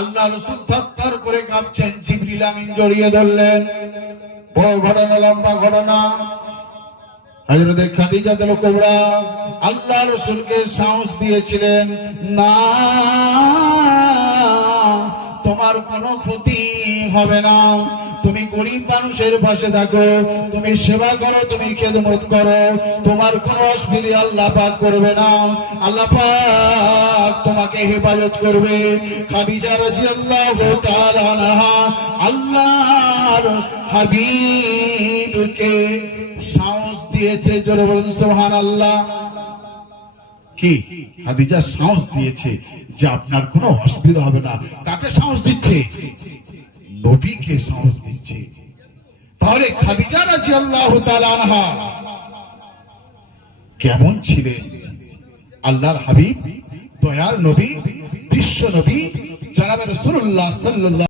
আল্লাহ রসুল থর করে কাঁপছেন, জিবরিল আমিন জড়িয়ে ধরলেন। বড় ঘটনা, লম্বা ঘটনা। হযরত খাদিজা তুল কুবরা আল্লাহ রসুলকে সাহস দিয়েছিলেন, না, তোমার কোনো ক্ষতি হবে না। তুমি গরিব মানুষের পাশে থাকো, তুমি সেবা করো, তুমি খেদমত করো, তোমার কোনো অসুবিধা আল্লাহ পাক করবে না। আল্লাহ পাক তোমাকে হেফাজত করবে। খাদিজা রাদিয়াল্লাহু তাআলা আনহা আল্লাহর হাবিবকে সাহস দিয়েছে, জোরে বলুন সুবহানাল্লাহ। কি? খাদিজা সাহস দিয়েছে যে আপনার কোনো অসুবিধা হবে না। কাকে সাহস দিচ্ছে? নবীকে সাহস দিচ্ছে। তাহলে খাদিজা রাজি আল্লাহ কেমন ছিলেন? আল্লাহর হাবিব দয়াল নবী, বিশ্ব নবী, জনাবে রসুল্লাহ সাল্লাল্লাহু